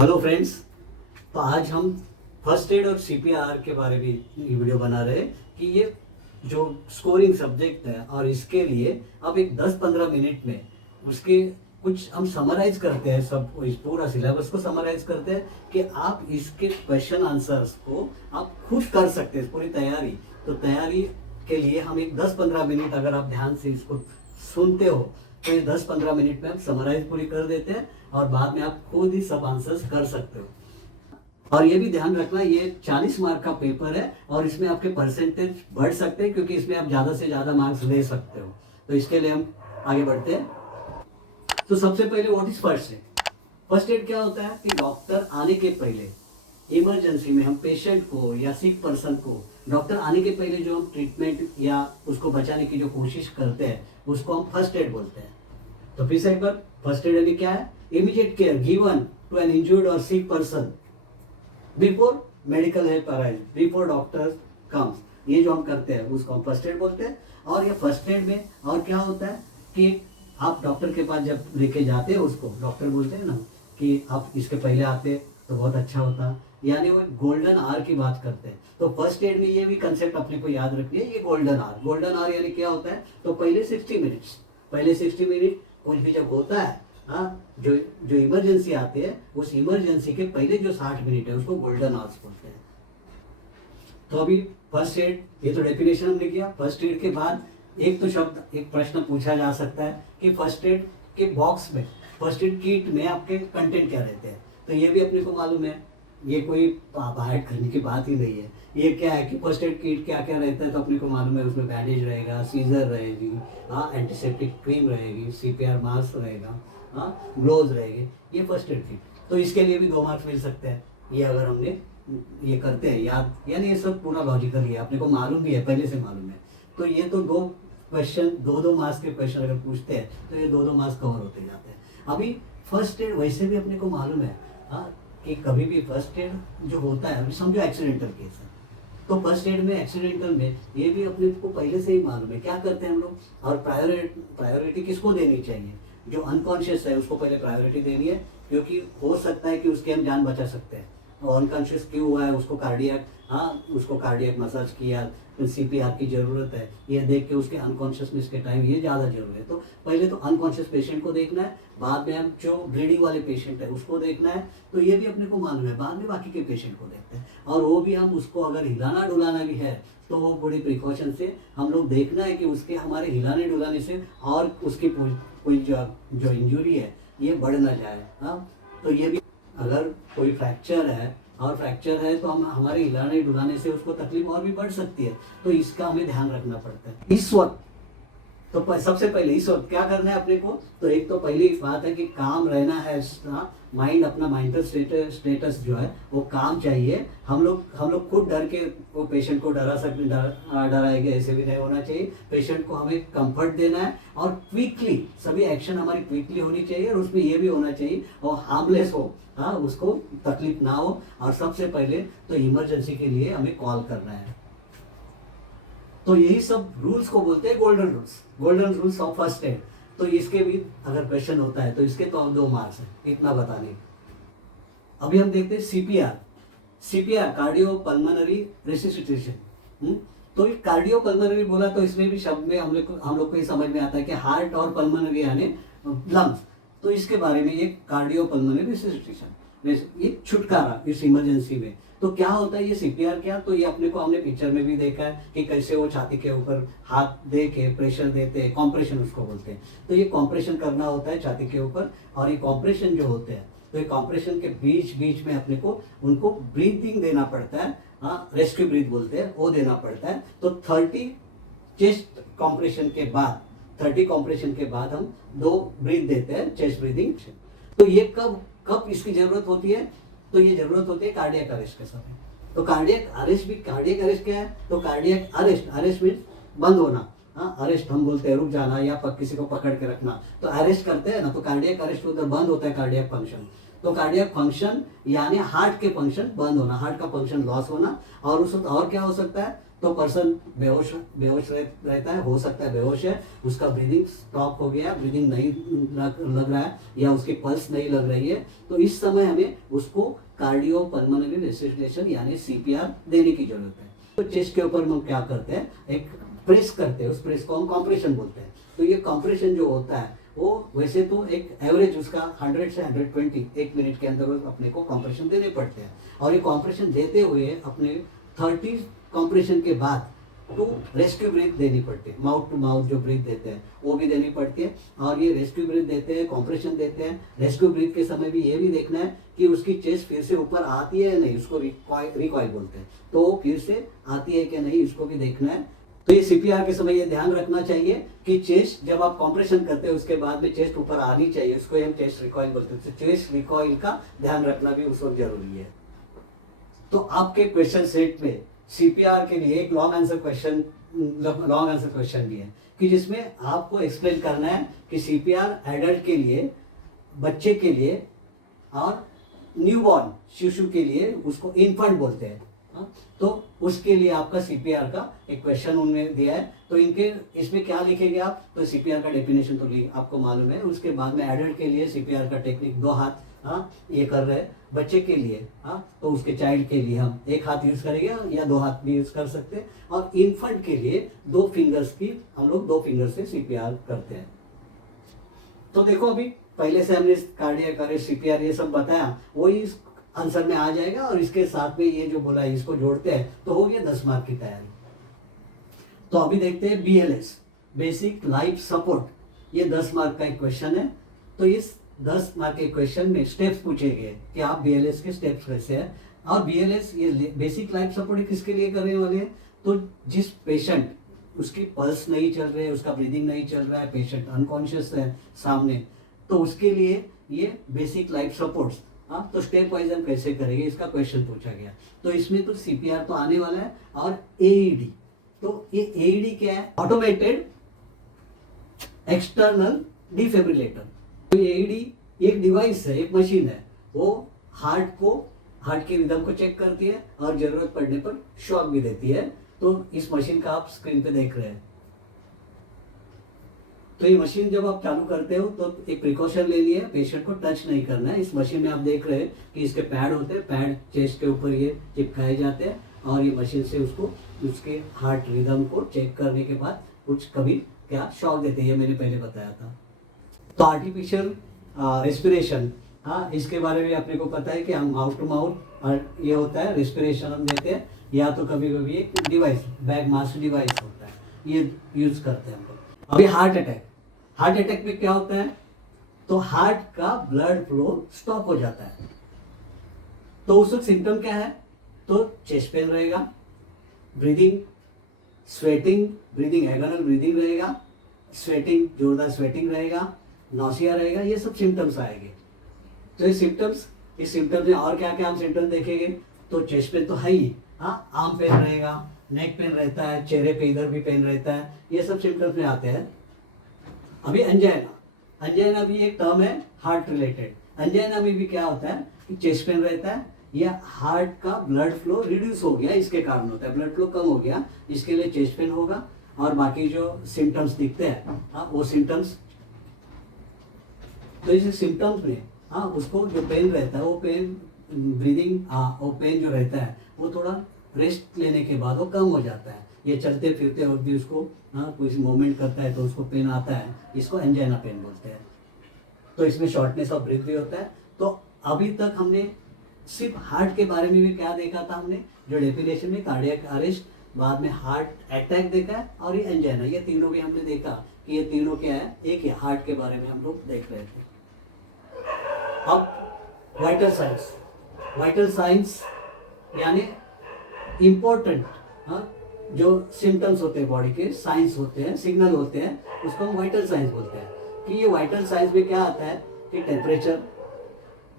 Hello friends. तो आज हम फर्स्ट एड और सीपीआर के बारे में ये वीडियो बना रहे हैं कि ये जो स्कोरिंग सब्जेक्ट है और इसके लिए अब एक 10-15 मिनट में उसके कुछ हम समराइज करते हैं, सब इस पूरा सिलेबस को समराइज करते हैं कि आप इसके क्वेश्चन आंसर्स को आप खुद कर सकते हैं पूरी तैयारी। तो तैयारी के लिए हम एक 10-15 मिनट अगर आप ध्यान से इसको सुनते हो तो ये 10-15 मिनट में हम समराइज पूरी कर देते हैं और बाद में आप खुद ही सब आंसर्स कर सकते हो। और ये भी ध्यान रखना, ये 40 मार्क का पेपर है और इसमें आपके परसेंटेज बढ़ सकते हैं क्योंकि इसमें आप ज़्यादा से ज़्यादा मार्क्स ले सकते हो। तो इसके लिए हम आगे बढ़ते हैं। तो सबसे पहले what is first aid. First aid क्या होता है कि डॉक्टर आने के पहले इमरजेंसी में हम पेशेंट को या सिक पर्सन को डॉक्टर आने के पहले जो हम ट्रीटमेंट या उसको बचाने की जो कोशिश करते हैं उसको हम फर्स्ट एड बोलते हैं। तो फिर से एक बार, फर्स्ट एड यानी क्या है? Immediate care given to an injured और sick person before medical help arise, before doctor comes. ये जो हम करते हैं उसको हम फर्स्ट एड बोलते हैं। और ये फर्स्ट एड में और क्या होता है कि आप डॉक्टर के पास जब लेके जाते हैं उसको, डॉक्टर बोलते हैं ना कि आप इसके पहले आते तो बहुत अच्छा होता, यानी वो गोल्डन आवर की बात करते हैं। तो फर्स्ट एड में ये भी कंसेप्ट अपने को याद रखिए, ये गोल्डन आवर। गोल्डन आवर यानी क्या होता है? तो पहले 60 मिनट कुछ भी जब होता है, हाँ, जो जो इमरजेंसी आते हैं उस इमरजेंसी के पहले जो 60 मिनट है उसको गोल्डन आवर्स बोलते हैं। तो अभी फर्स्ट एड, ये तो डेफिनेशन हमने किया। फर्स्ट एड के बाद एक तो शब्द, एक प्रश्न पूछा जा सकता है कि फर्स्ट एड के बॉक्स में, फर्स्ट एड किट में आपके कंटेंट क्या रहते हैं। तो ये भी अपने को मालूम है, ये कोई बाहर करने की बात ही नहीं है। ये क्या है कि फर्स्ट एड किट क्या क्या रहता है तो अपने को मालूम है। उसमें बैंडेज रहेगा, सीजर रहेगी, हाँ, एंटीसेप्टिक क्रीम रहेगी, सीपीआर मास्क रहेगा, हाँ, ग्लोव्स रहेंगे। ये फर्स्ट एड किट। तो इसके लिए भी 2 मार्क्स मिल सकते हैं ये अगर हमने ये करते हैं याद, यानी ये सब पूरा लॉजिकल ही है, अपने को मालूम भी है, पहले से मालूम है। तो ये तो 2 क्वेश्चन, 2-2 मार्क्स के क्वेश्चन अगर पूछते हैं तो ये 2-2 मार्क्स कवर होते जाते हैं। अभी फर्स्ट एड वैसे भी अपने को मालूम है, हाँ, कि कभी भी फर्स्ट एड जो होता है, अभी समझो एक्सीडेंटल केस है, तो फर्स्ट एड में, एक्सीडेंटल में ये भी अपने को पहले से ही मालूम है क्या करते हैं हम लोग। और प्रायोरिटी किसको देनी चाहिए? जो अनकॉन्शियस है उसको पहले प्रायोरिटी देनी है, क्योंकि हो सकता है कि उसके हम जान बचा सकते हैं। और अनकॉन्शियस क्यों हुआ है उसको कार्डियक, हाँ, उसको कार्डियक मसाज किया, सीपीआर की ज़रूरत है, ये देख के उसके अनकॉन्शियसनेस के टाइम ये ज़्यादा जरूरी है। तो पहले तो अनकॉन्शियस पेशेंट को देखना है, बाद में हम जो ब्लीडिंग वाले पेशेंट है उसको देखना है। तो ये भी अपने को मालूम है, बाद में बाकी के पेशेंट को देखते हैं। और वो भी हम उसको अगर हिलाना डुलाना भी है तो वो बड़ी प्रिकॉशन से हम लोग देखना है कि उसके हमारे हिलाने डुलाने से और उसकी कोई जो इंजरी है ये बढ़ ना जाए, हाँ। तो ये भी, अगर कोई फ्रैक्चर है और फ्रैक्चर है तो हम हमारे हिलाने डुलाने से उसको तकलीफ और भी बढ़ सकती है। तो इसका हमें ध्यान रखना पड़ता है इस वक्त। तो सबसे पहले इस वक्त क्या करना है अपने को? तो एक तो पहली बात है कि काम रहना है, माइंड अपना माइंडल स्टेटस जो है वो काम चाहिए। हम लोग खुद डर के वो पेशेंट को डराएंगे, ऐसे भी नहीं होना चाहिए। पेशेंट को हमें कंफर्ट देना है और क्विकली सभी एक्शन हमारी क्विकली होनी चाहिए। और उसमें ये भी होना चाहिए और हार्मलेस हो, हाँ, उसको तकलीफ ना हो। और सबसे पहले तो इमरजेंसी के लिए हमें कॉल करना है। तो यही सब रूल्स को बोलते हैं golden rules of first aid. तो इसके भी अगर क्वेश्चन होता है तो इसके तो 2 मार्क्स है, इतना बताने। अभी हम देखते हैं सीपीआर कार्डियो पल्मोनरी रेसिसिटेशन। तो कार्डियो पल्मोनरी बोला तो इसमें भी शब्द में हम लोग को ये समझ में आता है कि हार्ट और पल्मोनरी यानी लंग्स। तो इसके बारे में ये कार्डियो पल्मोनरी रेसिसिटेशन, ये छुटकारा इस इमरजेंसी में। तो क्या होता है ये सीपीआर? क्या, तो ये अपने को हमने पिक्चर में भी देखा है कि कैसे वो छाती के ऊपर हाथ दे के प्रेशर देते हैं, कॉम्प्रेशन उसको बोलते हैं। तो ये कॉम्प्रेशन करना होता है छाती के ऊपर। और ये कॉम्प्रेशन जो होते हैं तो ये कॉम्प्रेशन के बीच में अपने को उनको ब्रीथिंग देना पड़ता है, हाँ, रेस्क्यू ब्रीथ बोलते हैं, वो देना पड़ता है। तो 30 चेस्ट कॉम्प्रेशन के बाद, 30 कॉम्प्रेशन के बाद हम 2 ब्रीथ देते हैं, चेस्ट ब्रीथिंग। तो ये कब इसकी जरूरत होती है? तो ये जरूरत होती है कार्डियक अरेस्ट के समय। तो कार्डियक अरेस्ट क्या है? तो कार्डियक अरेस्ट मीन्स बंद होना, हाँ, अरेस्ट हम बोलते हैं रुक जाना या किसी को पकड़ के रखना। तो अरेस्ट करते हैं ना, तो कार्डियक अरेस्ट होता है, बंद होता है कार्डियक फंक्शन। तो कार्डियक फंक्शन यानी हार्ट के फंक्शन बंद होना, हार्ट का फंक्शन लॉस होना। और क्या हो सकता है? तो पर्सन बेहोश बेहोश रहता है, हो सकता है बेहोश है, उसका ब्रीदिंग स्टॉप हो गया, ब्रीदिंग नहीं लग रहा है या उसकी पल्स नहीं लग रही है, तो इस समय हमें उसको कार्डियो पल्मोनरी रेसिस्टेशन यानी सीपीआर देने की जरूरत है। तो चेस्ट के ऊपर हम क्या करते हैं, एक प्रेस करते हैं, उस प्रेस को हम कॉम्प्रेशन बोलते हैं। तो ये कॉम्प्रेशन जो होता है वो वैसे तो एक एवरेज उसका 100 से 120 एक मिनट के अंदर अपने को कॉम्प्रेशन देने पड़ते हैं, और ये कॉम्प्रेशन देते हुए अपने 30 कॉम्प्रेशन के बाद तो रेस्क्यू ब्रीथ देनी पड़ती है, माउथ टू माउथ जो ब्रीथ देते हैं वो भी देनी पड़ती है। और ये रेस्क्यू ब्रीथ देते हैं, कॉम्प्रेशन देते हैं। रेस्क्यू ब्रीथ के समय भी ये भी देखना है कि उसकी चेस्ट फिर से ऊपर आती है या नहीं, उसको रिकॉइल बोलते हैं, तो फिर से आती है कि नहीं, इसको भी देखना है। तो ये सीपीआर के समय ये ध्यान रखना चाहिए कि चेस्ट जब आप कॉम्प्रेशन करते हैं उसके बाद में चेस्ट ऊपर आनी चाहिए, उसको हम चेस्ट रिकॉइल बोलते हैं। तो चेस्ट रिकॉइल का ध्यान रखना भी उस वक्त जरूरी है। तो आपके क्वेश्चन सेट में सीपीआर के लिए एक लॉन्ग आंसर क्वेश्चन भी है कि जिसमें आपको एक्सप्लेन करना है कि सीपीआर एडल्ट के लिए, बच्चे के लिए और न्यूबॉर्न शिशु के लिए, उसको इन्फेंट बोलते हैं। तो उसके लिए आपका सीपीआर का एक क्वेश्चन उन्होंने दिया है। तो इनके इसमें क्या लिखेंगे आप, तो सीपीआर का डेफिनेशन तो आपको मालूम है। उसके बाद में एडल्ट के लिए सीपीआर का टेक्निक 2 हाथ ये कर रहे हैं। बच्चे के लिए तो उसके चाइल्ड के लिए हम 1 हाथ यूज करेंगे या 2 हाथ भी यूज कर सकते हैं। और इन्फेंट के लिए 2 फिंगर्स की हम लोग 2 फिंगर से सीपीआर करते हैं। तो देखो अभी पहले से हमने कार्डियक अरेस्ट, सीपीआर ये सब बताया, वही इस आंसर में आ जाएगा। और इसके साथ में ये जो बोला है इसको जोड़ते हैं तो हो गया 10 मार्क की तैयारी। तो अभी देखते हैं बीएलएस, बेसिक लाइफ सपोर्ट। ये 10 मार्क का एक क्वेश्चन है। तो इस 10 मार्क के क्वेश्चन में स्टेप्स पूछे गए कि आप बीएलएस के स्टेप्स कैसे हैं। और बीएलएस ये बेसिक लाइफ सपोर्ट किसके लिए करने वाले हैं, तो जिस पेशेंट उसकी पल्स नहीं चल रही है, उसका ब्रीदिंग नहीं चल रहा है, पेशेंट अनकॉन्शियस है सामने, तो उसके लिए ये बेसिक लाइफ सपोर्ट्स। तो स्टेप वाइज हम कैसे करेंगे, इसका क्वेश्चन पूछा गया। तो इसमें तो सीपीआर तो आने वाला है। और एईडी, तो ये एईडी क्या है, ऑटोमेटेड एक्सटर्नल डिफिब्रिलेटर। तो एईडी एक डिवाइस है, एक मशीन है, वो हार्ट के रिदम को चेक करती है और जरूरत पड़ने पर शॉक भी देती है। तो इस मशीन का आप स्क्रीन पे देख रहे हैं। तो ये मशीन जब आप चालू करते हो तो एक प्रिकॉशन लेनी है, पेशेंट को टच नहीं करना है। इस मशीन में आप देख रहे हैं कि इसके पैड होते हैं, पैड चेस्ट के ऊपर ये चिपकाए जाते हैं और ये मशीन से उसको उसके हार्ट रिदम को चेक करने के बाद कुछ कभी क्या शॉक देते हैं, ये मैंने पहले बताया था। तो आर्टिफिशियल रेस्पिरेशन, इसके बारे में अपने को पता है कि हम माउथ टू माउथ और ये होता है रेस्पिरेशन हम देते हैं, या तो कभी कभी एक डिवाइस, बैग मास्क डिवाइस होता है, ये यूज करते हैं हम लोग। अभी हार्ट अटैक में क्या होता है, तो हार्ट का ब्लड फ्लो स्टॉप हो जाता है। तो उस वक्त सिम्टम क्या है, तो चेस्ट पेन रहेगा, breathing sweating, breathing agonal breathing रहेगा, स्वेटिंग जोरदार स्वेटिंग रहेगा, नौसिया रहेगा, ये सब सिम्टम्स आएंगे। तो इस सिम्टम्स में और क्या क्या हम सिम्टम्स देखेंगे, तो चेस्ट पेन तो है ही, आर्म पेन रहेगा, नेक पेन रहता है, चेहरे पे इधर भी पेन रहता है, ये सब सिम्टम्स में आते हैं। अभी अंजाइना भी एक टर्म है हार्ट रिलेटेड। अंजाइना में भी क्या होता है कि चेस्ट पेन रहता है, या हार्ट का ब्लड फ्लो रिड्यूस हो गया, इसके कारण होता है, ब्लड फ्लो कम हो गया, इसके लिए चेस्ट पेन होगा। और बाकी जो सिम्टम्स दिखते हैं वो सिम्टम्स, तो इस सिम्टम्स में उसको जो पेन रहता है वो पेन, ब्रीदिंग वो पेन जो रहता है वो थोड़ा रेस्ट लेने के बाद वो कम हो जाता है। ये चलते फिरते और भी उसको कोई मूवमेंट करता है तो उसको पेन आता है, इसको एंजाइना पेन बोलते हैं। तो इसमें शॉर्टनेस ऑफ ब्रीथ भी होता है। तो अभी तक हमने सिर्फ हार्ट के बारे में भी क्या देखा था, हमने जो डेफिनेशन में कार्डियक अरेस्ट, बाद में हार्ट अटैक देखा है और ये एंजाइना, ये तीनों भी हमने देखा कि ये तीनों क्या है, एक ही हार्ट के बारे में हम लोग देख रहे थे। अब वाइटल साइंस यानी इम्पोर्टेंट जो सिम्टम्स होते हैं बॉडी के, साइंस होते हैं, सिग्नल होते हैं, उसको हम वाइटल साइंस बोलते हैं। कि ये वाइटल साइंस में क्या आता है कि टेम्परेचर,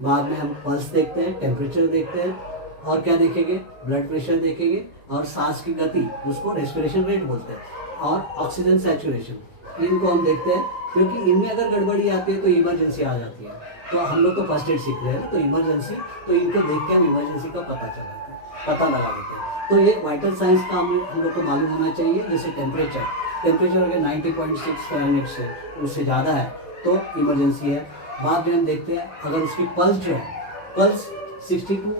बाद में हम पल्स देखते हैं, टेम्परेचर देखते हैं, और क्या देखेंगे, ब्लड प्रेशर देखेंगे, और सांस की गति, उसको रेस्पिरेशन रेट बोलते हैं, और ऑक्सीजन सैचुरेशन, इनको हम देखते हैं। क्योंकि इनमें अगर गड़बड़ी आती है तो इमरजेंसी आ जाती है। तो हम लोग तो फर्स्ट एड सीख रहे हैं, तो इमरजेंसी, तो इनको देख के हम इमरजेंसी का पता लगा देते हैं। तो ये वाइटल साइंस का हम लोग को मालूम होना चाहिए। जैसे टेम्परेचर अगर 90.6 फ़ारेनहाइट से उससे ज़्यादा है तो इमरजेंसी है। बाद में हम देखते हैं अगर उसकी पल्स जो है, पल्स 60 to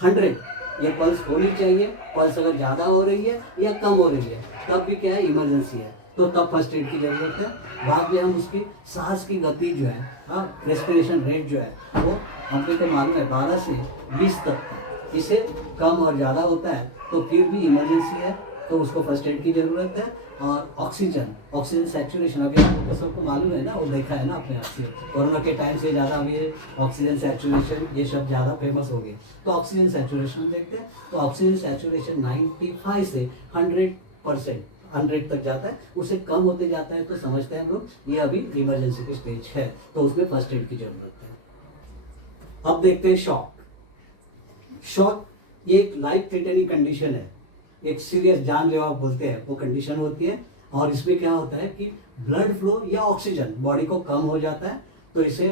100 ये पल्स होनी चाहिए। पल्स अगर ज़्यादा हो रही है या कम हो रही है तब भी क्या है, इमरजेंसी है, तो तब फर्स्ट एड की ज़रूरत है। बाद में हम उसकी सांस की गति जो है, हाँ, रेस्पिरेशन रेट जो है वो हमको तो मालूम है 12 से 20 तक का। इसे कम और ज़्यादा होता है तो फिर भी इमरजेंसी है, तो उसको फर्स्ट एड की ज़रूरत है। और ऑक्सीजन सैचुरेशन अभी आप लोग को सबको मालूम है ना, वो देखा है ना अपने आप से, कोरोना के टाइम से ज़्यादा अभी ऑक्सीजन सैचुरेशन ये शब्द ज़्यादा फेमस हो गए। तो ऑक्सीजन सैचुरेशन देखते हैं, तो ऑक्सीजन सैचुरेशन 95 से 100% 100 तक जाता है, उससे कम होते जाता है तो समझते हैं हम लोग ये अभी इमरजेंसी की स्टेज है, तो उसमें फर्स्ट एड की ज़रूरत है। अब देखते हैं शॉक ये एक लाइफ थ्रेटनिंग कंडीशन है, एक सीरियस जानलेवा बोलते हैं वो कंडीशन होती है। और इसमें क्या होता है कि ब्लड फ्लो या ऑक्सीजन बॉडी को कम हो जाता है, तो इसे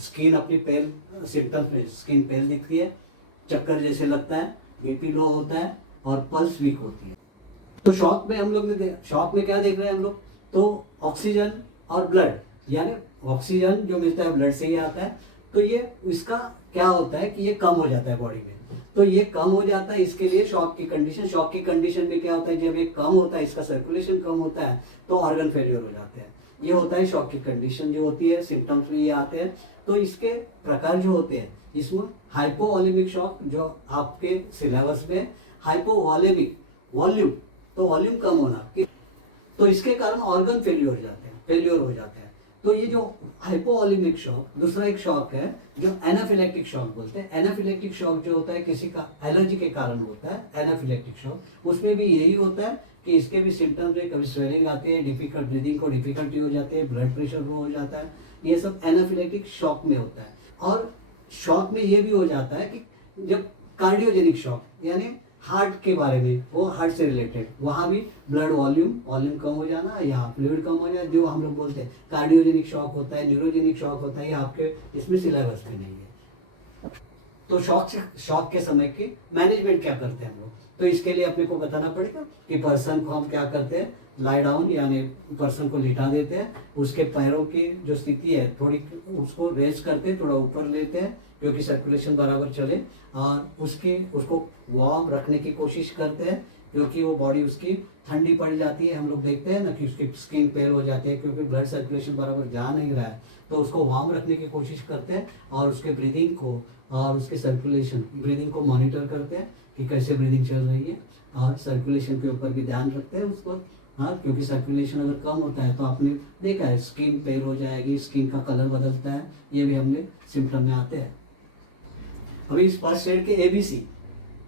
स्किन अपनी पेल सिम्टम्स में स्किन पेल दिखती है, चक्कर जैसे लगता है, बीपी लो होता है और पल्स वीक होती है। तो शॉक में हम लोग ने शॉक में क्या देख रहे हैं हम लोग, तो ऑक्सीजन और ब्लड, यानी ऑक्सीजन जो मिलता है ब्लड से ही आता है, तो ये इसका क्या होता है कि ये कम हो जाता है बॉडी में, तो ये कम हो जाता है। इसके लिए शॉक की कंडीशन में क्या होता है, जब ये कम होता है, इसका सर्कुलेशन कम होता है तो ऑर्गन फेलियर हो जाते हैं। ये होता है शॉक की कंडीशन जो होती है, सिम्टम्स में ये आते हैं। तो इसके प्रकार जो होते हैं, इसमें हाइपोवॉलेमिक शॉक जो आपके सिलेबस में हाइपोवॉलेमिक वॉल्यूम, तो वॉल्यूम कम होना, तो इसके कारण ऑर्गन फेलियर हो जाते हैं। तो ये जो हाइपोवॉलेमिक शॉक, दूसरा एक शॉक है जो एनाफिलेक्टिक शॉक बोलते हैं। एनाफिलेक्टिक शॉक जो होता है किसी का एलर्जी के कारण होता है एनाफिलेक्टिक शॉक, उसमें भी यही होता है कि इसके भी सिम्टम्स है, कभी स्वेलिंग आती है, डिफिकल्ट ब्रीदिंग को डिफिकल्टी हो जाती है, ब्लड प्रेशर लो हो जाता है, ये सब एनाफिलेक्टिक शॉक में होता है। और शॉक में ये भी हो जाता है कि जब कार्डियोजेनिक शॉक यानी हार्ट के बारे में, वो हार्ट से रिलेटेड, वहाँ भी ब्लड वॉल्यूम कम हो जाना या फ्लूइड कम हो जाना, जो हम लोग बोलते हैं कार्डियोजेनिक शॉक होता है, न्यूरोजेनिक शॉक होता है, ये आपके इसमें सिलेबस में नहीं है। तो शॉक के समय की मैनेजमेंट क्या करते हैं हम लोग, तो इसके लिए अपने को बताना पड़ेगा कि पर्सन को हम क्या करते हैं, लाई डाउन यानी पर्सन को लिटा देते हैं, उसके पैरों की जो स्थिति है थोड़ी उसको रेज करते हैं, थोड़ा ऊपर लेते हैं क्योंकि सर्कुलेशन बराबर चले, और उसको वार्म रखने की कोशिश करते हैं क्योंकि वो बॉडी उसकी ठंडी पड़ जाती है। हम लोग देखते हैं ना कि उसकी स्किन पेल हो जाती है क्योंकि ब्लड सर्कुलेशन बराबर जा नहीं रहा है, तो उसको वार्म रखने की कोशिश करते हैं और उसके ब्रीदिंग को और उसके ब्रीदिंग को मॉनिटर करते हैं कि कैसे ब्रीदिंग चल रही है, और सर्कुलेशन के ऊपर भी ध्यान रखते हैं उसको। हाँ, क्योंकि सर्कुलेशन अगर कम होता है तो आपने देखा है स्किन पेल हो जाएगी, स्किन का कलर बदलता है, ये भी हमने सिम्टम में आते हैं। अभी इस फर्स्ट एड के एबीसी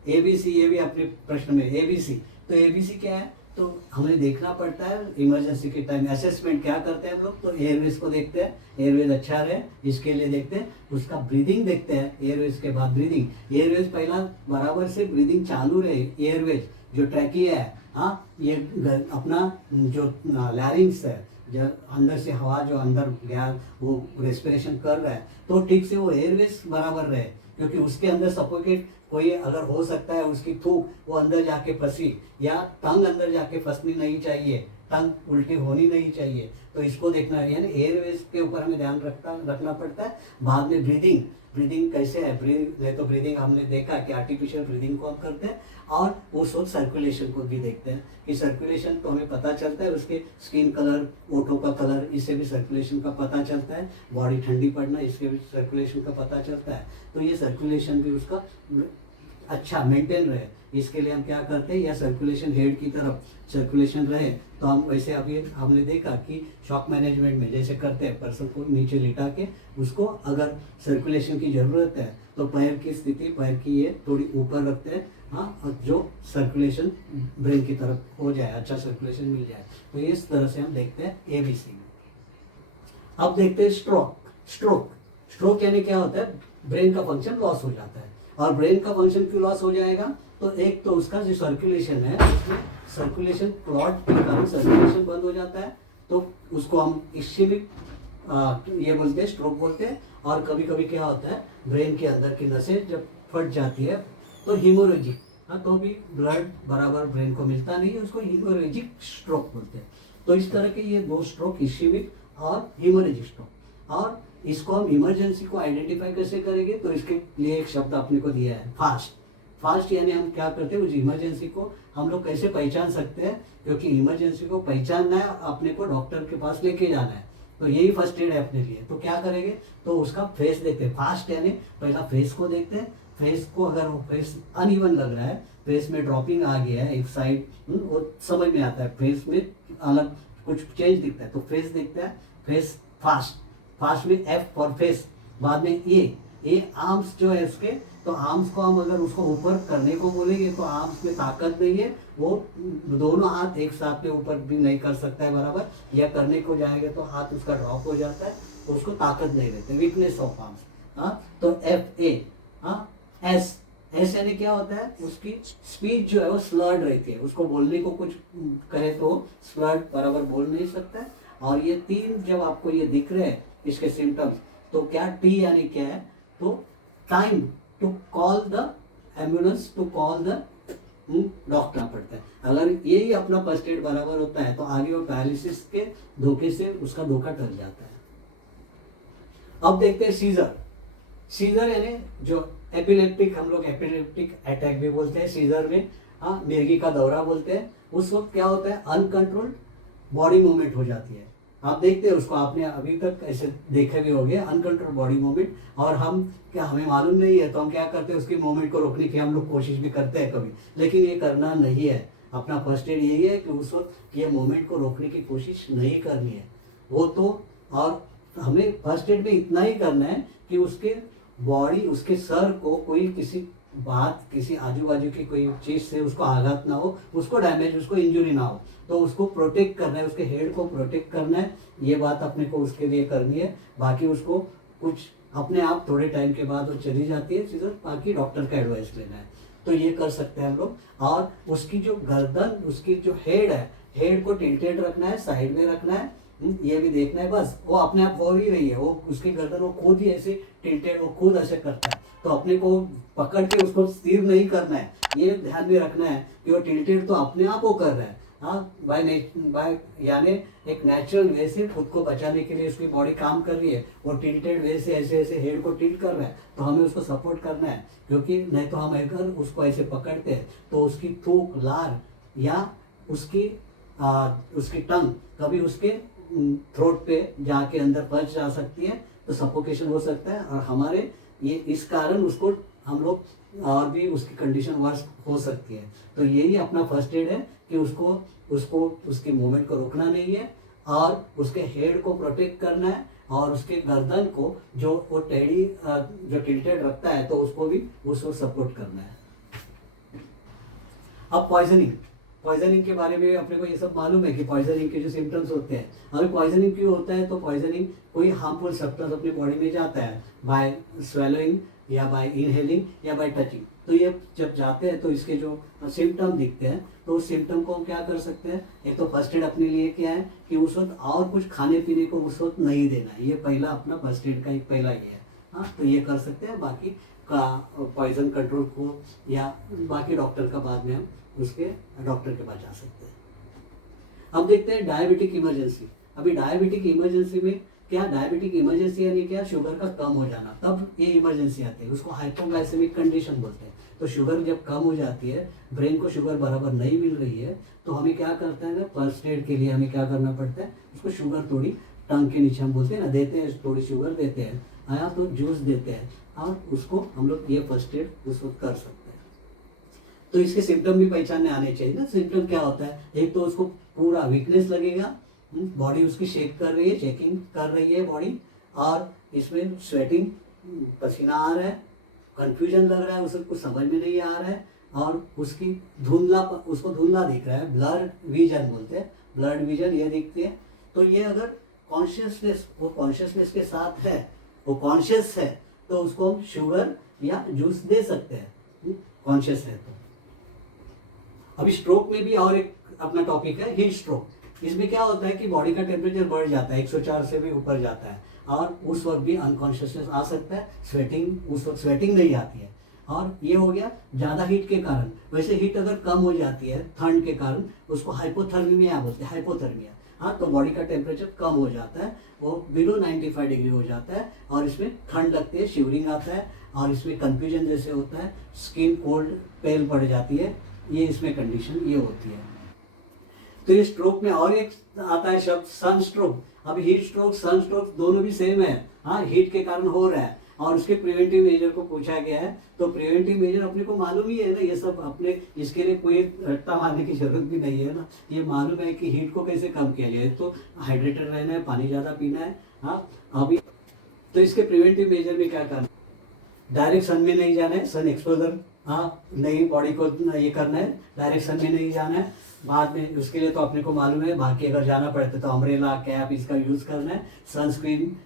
ये भी अपने प्रश्न में एबीसी, तो एबीसी क्या है, तो हमें देखना पड़ता है इमरजेंसी के टाइम असेसमेंट क्या करते हैं हम लोग, तो एयरवेज को देखते हैं, एयरवेज अच्छा रहे इसके लिए देखते हैं, उसका ब्रीदिंग देखते हैं, एयरवेज के बाद ब्रीदिंग, एयरवेज पहला बराबर से ब्रीदिंग चालू रहे, एयरवेज जो ट्रैकिया है, हाँ, ये अपना जो लैरिंग्स है, जो अंदर से हवा जो अंदर गया वो रेस्पिरेशन कर रहा है, तो ठीक से वो एयरवेज बराबर रहे, क्योंकि उसके अंदर सफोकेट कोई अगर हो सकता है, उसकी थूक वो अंदर जाके फंसी, या टंग अंदर जाके फंसनी नहीं चाहिए, टंग उल्टी होनी नहीं चाहिए, तो इसको देखना है, यानी एयरवेज के ऊपर हमें ध्यान रखना पड़ता है। बाद में ब्रीदिंग कैसे है, ब्रीदिंग हमने देखा कि आर्टिफिशियल ब्रीदिंग को हम करते हैं, और उस वक्त सर्कुलेशन को भी देखते हैं कि सर्कुलेशन तो हमें पता चलता है, उसके स्किन कलर, ओठों का कलर, इससे भी सर्कुलेशन का पता चलता है, बॉडी ठंडी पड़ना इसके भी सर्कुलेशन का पता चलता है। तो ये सर्कुलेशन भी उसका अच्छा मेंटेन रहे, इसके लिए हम क्या करते हैं, या सर्कुलेशन हेड की तरफ सर्कुलेशन रहे, तो हम वैसे अभी हमने देखा कि शॉक मैनेजमेंट में जैसे करते हैं, पर्सन को नीचे लिटा के उसको अगर सर्कुलेशन की ज़रूरत है तो पैर की स्थिति, पैर की ये थोड़ी ऊपर रखते हैं, हाँ, और जो सर्कुलेशन ब्रेन की तरफ हो जाए, अच्छा सर्कुलेशन मिल जाए, तो इस तरह से हम देखते हैं एबीसी में। अब देखते हैं स्ट्रोक यानी क्या होता है, ब्रेन का फंक्शन लॉस हो जाता है, और ब्रेन का फंक्शन क्यों लॉस हो जाएगा, तो एक तो उसका जो सर्कुलेशन है, उसमें सर्कुलेशन क्लॉट के कारण सर्कुलेशन बंद हो जाता है, तो उसको हम इश्केमिक ये बोलते हैं, स्ट्रोक बोलते हैं। और कभी कभी क्या होता है, ब्रेन के अंदर की नसें जब फट जाती है तो हाँ, तो भी ब्लड बराबर ब्रेन को मिलता नहीं है, उसको हीमोरेजिक स्ट्रोक बोलते हैं। तो इस तरह के ये दो स्ट्रोक, इश्यूमिक और हीमोरेजिक स्ट्रोक। और इसको हम इमरजेंसी को आइडेंटिफाई कैसे करेंगे, तो इसके लिए एक शब्द आपने को दिया है, फास्ट। फास्ट यानी हम क्या करते हैं, उस इमरजेंसी को हम लोग कैसे पहचान सकते हैं, क्योंकि इमरजेंसी को पहचानना है, अपने को डॉक्टर के पास लेके जाना है, तो यही फर्स्ट एड है अपने लिए। तो क्या करेंगे, तो उसका फेस देखते हैं। फास्ट यानी पहला फेस को देखते हैं। फेस को अगर वो फेस अनइवन लग रहा है, फेस में ड्रॉपिंग आ गया है एक साइड, वो समझ में आता है, फेस में अलग कुछ चेंज दिखता है, तो फेस देखता है। फेस फास्ट, फास्ट में एफ फॉर फेस। बाद में ए आर्म्स जो है उसके, तो आर्म्स को हम अगर उसको ऊपर करने को बोलेंगे तो आर्म्स में ताकत नहीं है, वो दोनों हाथ एक साथ में ऊपर भी नहीं कर सकता है बराबर, या करने को जाएगा तो हाथ उसका ड्रॉप हो जाता है, तो उसको ताकत नहीं रहती, वीकनेस ऑफ आर्म्स। हाँ, तो एफ ए। हाँ, एस यानी क्या होता है, उसकी स्पीच जो है वो स्लर्ड रहती है, उसको बोलने को कुछ कहे तो स्लर्ड बराबर बोल नहीं सकता है। और ये तीन जब आपको ये दिख रहे हैं इसके सिम्टम्स, तो क्या टी यानी क्या है, तो time to call the ambulance, to call the doctor पड़ता है। अगर यही अपना फर्स्ट एड बराबर होता है तो आगे वो पैरालिसिस के धोखे से उसका धोखा टल जाता है। अब देखते हैं सीजर। सीजर यानी जो एपिलेप्टिक, हम लोग एपिलेप्टिक अटैक भी बोलते हैं सीजर में, हाँ, मिर्गी का दौरा बोलते हैं। उस वक्त क्या होता है, अनकंट्रोल्ड बॉडी मूवमेंट हो जाती है। आप देखते हैं उसको, आपने अभी तक ऐसे देखे भी होंगे, अनकंट्रोल बॉडी मूवमेंट। और हम क्या, हमें मालूम नहीं है तो हम क्या करते हैं, उसकी मूवमेंट को रोकने की हम लोग कोशिश भी करते हैं कभी, लेकिन ये करना नहीं है। अपना फर्स्ट एड यही है कि उस वक्त ये मूवमेंट को रोकने की कोशिश नहीं करनी है वो तो। और हमें फर्स्ट एड में इतना ही करना है कि उसके बॉडी, उसके सर को कोई किसी बात, किसी आजू बाजू की कोई चीज़ से उसको आघात ना हो, उसको डैमेज, उसको इंजरी ना हो, तो उसको प्रोटेक्ट करना है, उसके हेड को प्रोटेक्ट करना है। ये बात अपने को उसके लिए करनी है। बाकी उसको कुछ अपने आप थोड़े टाइम के बाद वो चली जाती है चीज़ें, बाकी डॉक्टर का एडवाइस लेना है, तो ये कर सकते हैं हम लोग। और उसकी जो गर्दन, उसकी जो हेड है, हेड को टिल्टेड रखना है, साइड में रखना है, ये भी देखना है। बस वो अपने आप हो ही रही है, वो उसकी गर्दन वो खुद ही ऐसे टिल्टेड, वो खुद ऐसे करता है, तो अपने को पकड़ के उसको स्थिर नहीं करना है, ये ध्यान में रखना है कि वो टिल्टेड तो अपने आप वो कर रहा है। हाँ, बाय यानी एक नेचुरल वे से खुद को बचाने के लिए उसकी बॉडी काम कर रही है, वो टिल्टेड वे से ऐसे ऐसे हेड को टिल्ट कर रहा है, तो हमें उसको सपोर्ट करना है। क्योंकि नहीं तो हम अगर उसको ऐसे पकड़ते हैं तो उसकी थूक, लार या उसकी टंग कभी उसके थ्रोट पे जाके अंदर फंस जा सकती है, तो सफोकेशन हो सकता है। और हमारे ये इस कारण उसको हम लोग और भी उसकी कंडीशन वर्स हो सकती है। तो यही अपना फर्स्ट एड है कि उसको उसकी मूवमेंट को रोकना नहीं है, और उसके हेड को प्रोटेक्ट करना है, और उसके गर्दन को जो वो टेढ़ी जो टिल्टेड रखता है तो उसको भी उसको सपोर्ट करना है। अब पॉइजनिंग के बारे में अपने को ये सब मालूम है कि पॉइजनिंग के जो सिम्टम्स होते हैं। अगर पॉइजनिंग क्यों होता है, तो पॉइजनिंग कोई हार्मफुल सब्सटेंस अपनी बॉडी में जाता है बाय स्वेलोइंग या बाय इनहेलिंग या बाय टचिंग। तो ये जब जाते हैं तो इसके जो सिम्टम दिखते हैं, तो उस सिम्टम को हम क्या कर सकते हैं, एक तो फर्स्ट एड अपने लिए क्या है कि उस वक्त और कुछ खाने पीने को उस वक्त नहीं देना है। ये पहला अपना फर्स्ट एड का एक पहला ये है। हाँ, तो ये कर सकते हैं। बाकी का पॉइजन कंट्रोल को या बाकी डॉक्टर का बाद में हम उसके डॉक्टर के पास जा सकते हैं। अब देखते हैं डायबिटिक इमरजेंसी। अभी डायबिटिक इमरजेंसी में क्या, डायबिटिक इमरजेंसी यानी क्या, शुगर का कम हो जाना, तब ये इमरजेंसी आती है, उसको हाइपोग्लाइसेमिक कंडीशन बोलते हैं। तो शुगर जब कम हो जाती है, ब्रेन को शुगर बराबर नहीं मिल रही है, तो हमें क्या करते हैं ना, फर्स्ट एड के लिए हमें क्या करना पड़ता है, उसको शुगर थोड़ी टंग के नीचे हम बोलते हैं ना, देते हैं, थोड़ी शुगर देते हैं, आया तो जूस देते हैं, और उसको हम लोग ये फर्स्ट एड उस वक्त कर सकते हैं। तो इसके सिम्टम भी पहचानने आने चाहिए ना। सिम्टम क्या होता है, एक तो उसको पूरा वीकनेस लगेगा, बॉडी उसकी शेक कर रही है, शेकिंग कर रही है बॉडी, और इसमें स्वेटिंग, पसीना आ रहा है, कंफ्यूजन लग रहा है, उसे कुछ समझ में नहीं आ रहा है, और उसकी उसको धुंधला दिख रहा है, ब्लड विजन बोलते हैं, ब्लड विजन ये दिखती है। तो ये अगर कॉन्शियसनेस, वो कॉन्शियसनेस के साथ है, वो कॉन्शियस है, तो उसको हम शुगर या जूस दे सकते हैं, कॉन्शियस है तो। अभी स्ट्रोक में भी और एक अपना टॉपिक है, हीट स्ट्रोक। इसमें क्या होता है कि बॉडी का टेम्परेचर बढ़ जाता है, 104 से भी ऊपर जाता है, और उस वक्त भी अनकॉन्शियसनेस आ सकता है, स्वेटिंग, उस वक्त स्वेटिंग नहीं आती है। और ये हो गया ज़्यादा हीट के कारण। वैसे हीट अगर कम हो जाती है ठंड के कारण, उसको हाइपोथर्मिया बोलते हैं, हाइपोथर्मिया। हाँ, तो बॉडी का टेम्परेचर कम हो जाता है, वो बिलो 95 डिग्री हो जाता है और इसमें ठंड लगती है, शिवरिंग आता है और इसमें कन्फ्यूजन जैसे होता है, स्किन कोल्ड पेल पड़ जाती है, ये इसमें कंडीशन ये होती है। तो ये स्ट्रोक में और एक आता है शब्द सन स्ट्रोक। अब हीट स्ट्रोक सन स्ट्रोक दोनों भी सेम है। हाँ, हीट के कारण हो रहा है और उसके प्रिवेंटिव मेजर को पूछा गया है। तो प्रिवेंटिव मेजर अपने को मालूम ही है ना, ये सब अपने इसके लिए कोई रट्टा मारने की जरूरत भी नहीं है ना, ये मालूम है कि हीट को कैसे कम किया जाए। तो हाइड्रेटेड रहना है, पानी ज़्यादा पीना है। हाँ, अभी तो इसके प्रिवेंटिव मेजर में क्या करना, डायरेक्ट सन में नहीं जाना है, सन एक्सपोजर हाँ नहीं, बॉडी को ये करना है, डायरेक्ट सन में नहीं जाना है। बाद में उसके लिए तो अपने को मालूम है, बाकी अगर जाना पड़ता तो अम्ब्रेला कैप इसका यूज़ करना है, सनस्क्रीन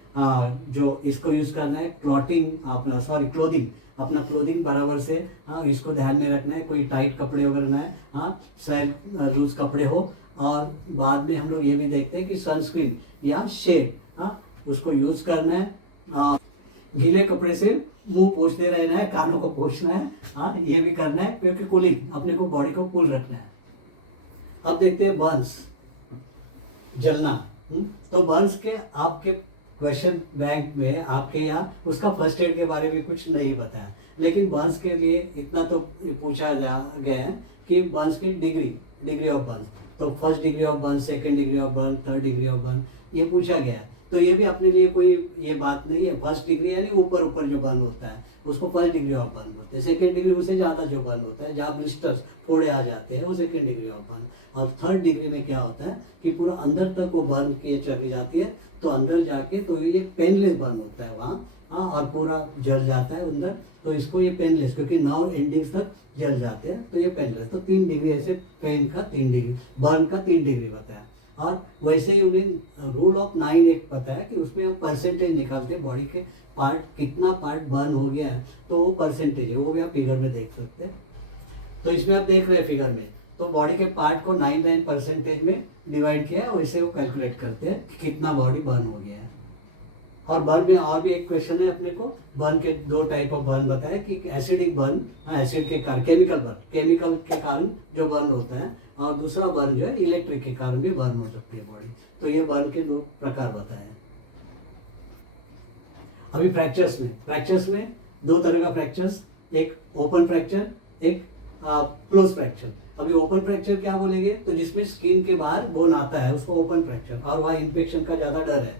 जो इसको यूज़ करना है, क्लोथिंग अपना क्लोथिंग बराबर से हाँ इसको ध्यान में रखना है, कोई टाइट कपड़े वगैरह ना है, हाँ शायद लूज कपड़े हो। और बाद में हम लोग ये भी देखते हैं कि सनस्क्रीन या शेड हाँ उसको यूज़ करना है। गीले कपड़े से मुंह पोंछते रहना है, कानों को पोंछना है, हाँ ये भी करना है क्योंकि कूलिंग अपने को बॉडी को कूल रखना है। अब देखते हैं बर्न्स, जलना। तो बर्न्स के आपके क्वेश्चन बैंक में आपके यहाँ उसका फर्स्ट एड के बारे में कुछ नहीं बताया, लेकिन बर्न्स के लिए इतना तो पूछा गया है कि बर्न्स की डिग्री ऑफ बर्न, तो first degree of burn, second degree of burn, third degree of burn, ये पूछा गया है। तो ये भी अपने लिए कोई ये बात नहीं है। फर्स्ट डिग्री यानी ऊपर ऊपर जो बर्न होता है उसको फर्स्ट डिग्री ऑफ बर्न बोलते हैं। सेकेंड डिग्री उससे ज़्यादा जो बर्न होता है, जहाँ ब्लिस्टर्स फोड़े आ जाते हैं, वो सेकेंड डिग्री ऑफ बर्न। और थर्ड डिग्री में क्या होता है कि पूरा अंदर तक वो बर्न की चली जाती है, तो अंदर जाके तो ये पेनलेस बर्न होता है वहाँ हाँ, और पूरा जल जाता है अंदर, तो इसको ये पेनलेस, क्योंकि नर्व एंडिंग्स तक जल जाते हैं तो ये पेनलेस। तो 3 डिग्री ऐसे, पेन का 3 डिग्री, बर्न का 3 डिग्री बताया। और वैसे ही उन्हें रूल ऑफ 9 एक पता है कि उसमें हम परसेंटेज निकालते हैं, बॉडी के पार्ट कितना पार्ट बर्न हो गया है, तो वो परसेंटेज है, वो भी आप फिगर में देख सकते हैं। तो इसमें आप देख रहे हैं फिगर में, तो बॉडी के पार्ट को 9 परसेंटेज में डिवाइड किया है, वैसे वो कैलकुलेट करते हैं कि कितना बॉडी बर्न हो गया है। और बर्न में और भी एक क्वेश्चन है अपने को, बर्न के 2 टाइप ऑफ बर्न बताया कि एसिडिक बर्न, एसिड के कारण, केमिकल बर्न, केमिकल के कारण जो बर्न होता है, और दूसरा बर्न जो है इलेक्ट्रिक के कारण भी बर्न हो सकती है बॉडी। तो ये बर्न के 2 प्रकार बताए हैं। अभी फ्रैक्चर्स में 2 तरह का फ्रैक्चर्स, एक ओपन फ्रैक्चर, एक क्लोज फ्रैक्चर। अभी ओपन फ्रैक्चर क्या बोलेंगे, तो जिसमें स्किन के बाहर बोन आता है उसको ओपन फ्रैक्चर, और वहाँ इन्फेक्शन का ज़्यादा डर है।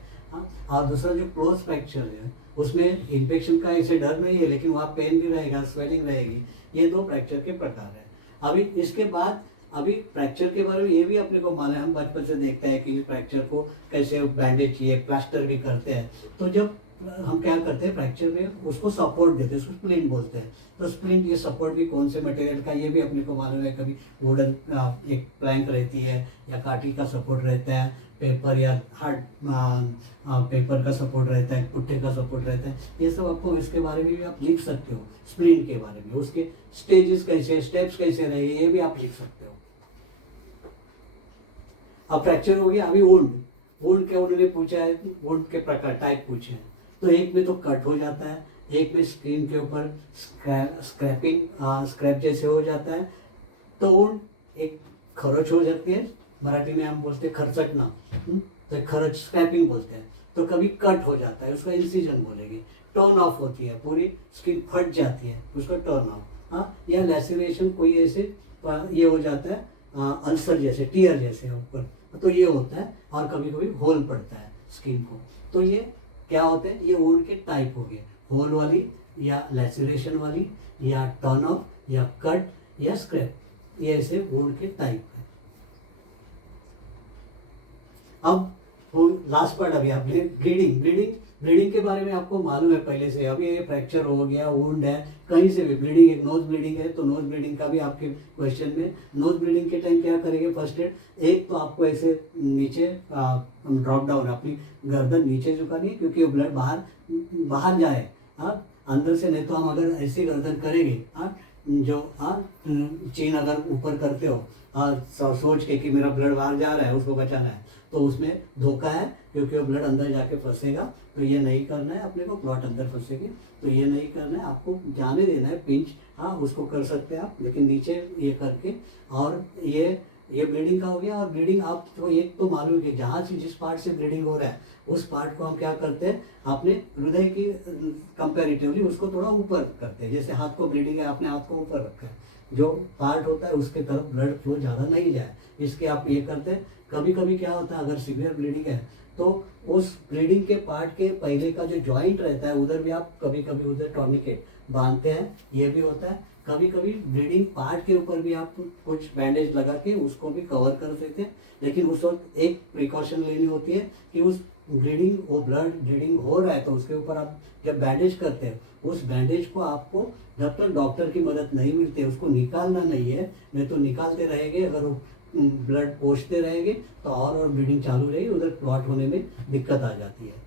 और दूसरा जो क्लोज फ्रैक्चर है उसमें इन्फेक्शन का ऐसे डर नहीं है, लेकिन वहाँ पेन भी रहेगा, स्वेलिंग रहेगी। ये 2 फ्रैक्चर के प्रकार है। अभी इसके बाद अभी फ्रैक्चर के बारे में ये भी अपने को मालूम है, हम बचपन से देखते हैं कि फ्रैक्चर को कैसे बैंडेज किए, प्लास्टर भी करते हैं। तो जब हम क्या करते हैं फ्रैक्चर में, उसको सपोर्ट देते हैं, उसको स्प्लिंट बोलते हैं। तो स्प्लिंट ये सपोर्ट भी कौन से मटेरियल का, ये भी अपने को मालूम है। कभी वुडन एक प्लैंक रहती है, या काठी का सपोर्ट रहता है, पेपर या हार्ड पेपर का सपोर्ट रहता है, पुट्ठे का सपोर्ट रहता है। ये सब आपको इसके बारे में भी आप लिख सकते हो, स्प्लिंट के बारे में, उसके स्टेजेस कैसे, स्टेप्स कैसे रहे, ये भी आप लिख सकते हो। अब फ्रैक्चर हो गया। अभी वुंड के उन्होंने पूछा है, वुंड के प्रकार टाइप पूछे हैं। तो एक में तो कट हो जाता है, एक में स्किन के ऊपर स्क्रैप जैसे हो जाता है। तो वुंड एक खरोच हो जाती है, मराठी में हम बोलते हैं खरचटना, तो खरोच स्क्रैपिंग बोलते हैं। तो कभी कट हो जाता है, उसका इंसिजन बोलेंगे। टर्न ऑफ होती है, पूरी स्किन फट जाती है, उसका टर्न ऑफ। हाँ, या लैसिरेशन, कोई ऐसे ये हो जाता है अल्सर जैसे, टीयर जैसे ऊपर, तो ये होता है। और कभी कभी होल पड़ता है स्किन को। तो ये क्या होते हैं, ये वुंड के टाइप हो गए, होल वाली या लैसिरेशन वाली या टर्न ऑफ या कट या स्क्रैप, ये ऐसे वुंड के टाइप है। अब लास्ट पार्ट अभी आपने ब्लीडिंग के बारे में आपको मालूम है पहले से। अभी ये फ्रैक्चर हो गया, वुंड है, कहीं से भी ब्लीडिंग, एक नोज ब्लीडिंग है, तो नोज ब्लीडिंग का भी आपके क्वेश्चन में, नोज ब्लीडिंग के टाइम क्या करेंगे फर्स्ट एड, एक तो आपको ऐसे नीचे ड्रॉप डाउन, अपनी गर्दन नीचे झुकानी है, क्योंकि वो ब्लड बाहर जाए अंदर से। नहीं तो हम अगर ऐसी गर्दन करेंगे जो चीन अगर ऊपर करते हो सोच के कि मेरा ब्लड बाहर जा रहा है, उसको बचाना है, तो उसमें धोखा है। क्योंकि वो ब्लड अंदर जाके फंसेगा। तो ये नहीं करना है अपने को, क्लॉट अंदर फंसेगी तो ये नहीं करना है, आपको जाने देना है पिंच। हाँ, उसको कर सकते हैं आप, लेकिन नीचे ये करके। और ये ब्लीडिंग का हो गया। और ब्लीडिंग आप तो एक तो मालूम है कि जहाँ से जिस पार्ट से ब्लीडिंग हो रहा है उस पार्ट को हम क्या करते हैं, आपने हृदय की कंपैरेटिवली उसको थोड़ा ऊपर करते हैं। जैसे हाथ को ब्लीडिंग है, आपने हाथ को ऊपर रखा है, जो पार्ट होता है उसके तरफ ब्लड फ्लो ज़्यादा नहीं जाए, इसके आप ये करते हैं। कभी कभी क्या होता है, अगर सीवियर ब्लीडिंग है तो उस ब्लीडिंग के पार्ट के पहले का जो जॉइंट रहता है उधर भी आप कभी कभी उधर टॉर्निकेट बांधते हैं, ये भी होता है। कभी कभी ब्लीडिंग पार्ट के ऊपर भी आप कुछ बैंडेज लगा के उसको भी कवर कर देते हैं। लेकिन उस वक्त एक प्रिकॉशन लेनी होती है कि उस वो ब्लड ब्लीडिंग हो रहा है तो उसके ऊपर आप जब बैंडेज करते हैं, उस बैंडेज को आपको जब तक डॉक्टर की मदद नहीं मिलती है उसको निकालना नहीं है। नहीं तो निकालते रहेंगे, अगर वो ब्लड पोंछते रहेंगे तो और ब्लीडिंग चालू रहेगी, उधर क्लॉट होने में दिक्कत आ जाती है।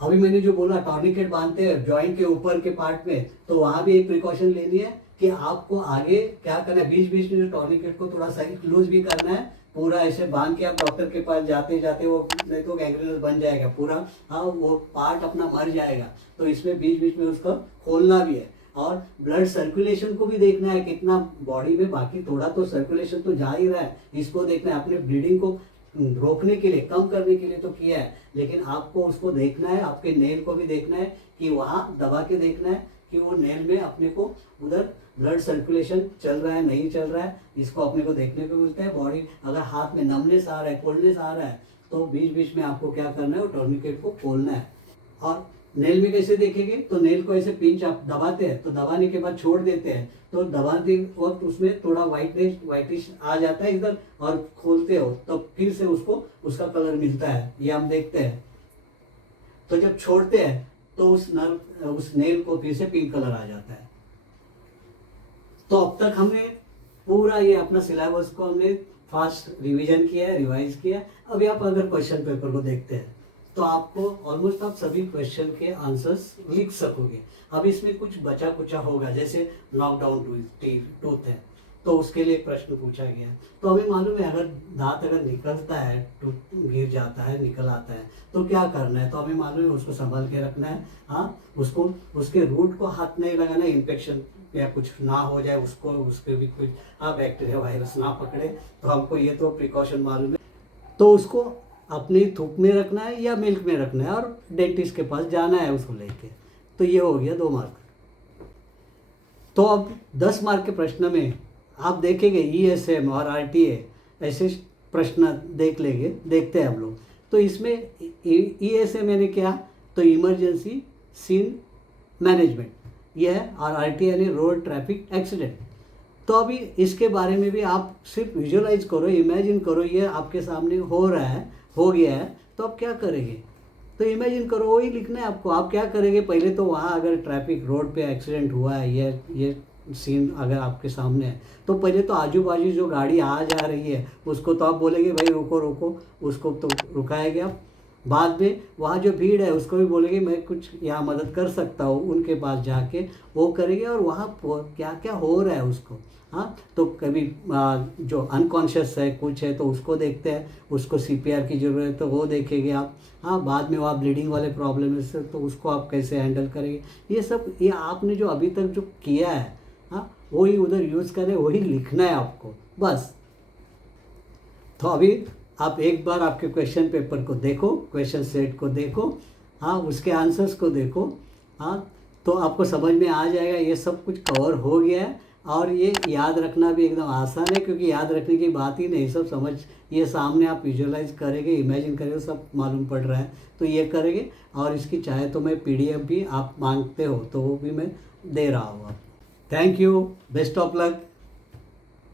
अभी मैंने जो बोला टॉर्निकेट बांधते हैं जॉइंट के ऊपर के पार्ट में, तो वहाँ भी एक प्रिकॉशन लेनी है कि आपको आगे क्या करना है, बीच बीच में जो टॉर्निकेट को थोड़ा साइड लूज भी करना है। पूरा ऐसे बांध के आप डॉक्टर के पास जाते जाते वो नहीं तो गैंग्रीनस बन जाएगा पूरा। हाँ, वो पार्ट अपना मर जाएगा। तो इसमें बीच बीच में उसका खोलना भी है और ब्लड सर्कुलेशन को भी देखना है कितना बॉडी में, बाकी थोड़ा तो सर्कुलेशन तो जा ही रहा है, इसको देखना है। आपने ब्लीडिंग को रोकने के लिए, कम करने के लिए तो किया है, लेकिन आपको उसको देखना है, आपके नेल को भी देखना है कि वहाँ दबा के देखना है कि वो नेल में अपने को उधर ब्लड सर्कुलेशन चल रहा है नहीं चल रहा है, इसको अपने को देखने को मिलता है। बॉडी अगर हाथ में नमनेस आ रहा है, कोल्डनेस आ रहा है तो बीच बीच में आपको क्या करना है, वो टॉर्निकेट को खोलना है। और नेल में कैसे देखेंगे, तो नेल को ऐसे पिंच आप दबाते हैं, तो दबाने के बाद छोड़ देते हैं, तो दबाते वक्त उसमें थोड़ा वाइटिश आ जाता है इधर, और खोलते हो तो फिर से उसको उसका कलर मिलता है, ये हम देखते हैं। तो जब छोड़ते हैं तो उस नेल को फिर से पिंक कलर आ जाता है। तो अब तक हमने पूरा ये अपना सिलेबस को हमने फास्ट रिवीजन किया है, रिवाइज किया है। अभी आप अगर क्वेश्चन पेपर को देखते हैं तो आपको ऑलमोस्ट आप सभी क्वेश्चन के आंसर्स लिख सकोगे। अब इसमें कुछ बचा कुचा होगा, जैसे नॉकडाउन टूथ है तो उसके लिए प्रश्न पूछा गया। तो हमें मालूम है अगर दांत अगर निकलता है, टूथ गिर जाता है, निकल आता है तो क्या करना है, तो हमें मालूम है उसको संभाल के रखना है। हाँ, उसको उसके रूट को हाथ नहीं लगाना, इन्फेक्शन या कुछ ना हो जाए उसको, उसके भी कुछ बैक्टीरिया वायरस ना पकड़े, तो हमको ये तो प्रिकॉशन मालूम है। तो उसको अपनी थूक में रखना है या मिल्क में रखना है और डेंटिस्ट के पास जाना है उसको लेके। तो ये हो गया 2 मार्क। तो अब 10 मार्क के प्रश्न में आप देखेंगे ESM और RTA ऐसे प्रश्न देखते हैं हम लोग। तो इसमें ESM यानी क्या, तो इमरजेंसी सीन मैनेजमेंट ये है, और RTA यानी रोड ट्रैफिक एक्सीडेंट। तो अभी इसके बारे में भी आप सिर्फ विजुअलाइज करो, इमेजिन करो, ये आपके सामने हो रहा है, हो गया है, तो आप क्या करेंगे, तो इमेजिन करो, वही लिखना है आपको। आप क्या करेंगे, पहले तो वहाँ अगर ट्रैफिक रोड पे एक्सीडेंट हुआ है, ये सीन अगर आपके सामने है, तो पहले तो आजू बाजू जो गाड़ी आ जा रही है उसको तो आप बोलेंगे भाई रोको रोको, उसको तो रुकाएंगे आप। बाद में वहाँ जो भीड़ है उसको भी बोलेंगे मैं कुछ यहाँ मदद कर सकता हूँ, उनके पास जाके वो करेंगे। और वहाँ क्या क्या हो रहा है उसको, हाँ, तो कभी जो अनकॉन्शियस है कुछ है तो उसको देखते हैं, उसको CPR की ज़रूरत है तो वो देखेंगे आप। हाँ, बाद में वहाँ ब्लीडिंग वाले प्रॉब्लम है तो उसको आप कैसे हैंडल करेंगे। ये सब ये आपने जो अभी तक जो किया है, हाँ, वही उधर यूज़ करें, वही लिखना है आपको बस। तो अभी आप एक बार आपके क्वेश्चन पेपर को देखो, क्वेश्चन सेट को देखो, हाँ, उसके आंसर्स को देखो, हाँ, तो आपको समझ में आ जाएगा ये सब कुछ कवर हो गया है। और ये याद रखना भी एकदम आसान है, क्योंकि याद रखने की बात ही नहीं, सब समझ, ये सामने आप विजुअलाइज करेंगे, इमेजिन करेंगे, सब मालूम पड़ रहा है तो ये करेंगे। और इसकी चाहे तो मैं PDF भी आप मांगते हो तो वो भी मैं दे रहा हूँ। Thank you, best of luck.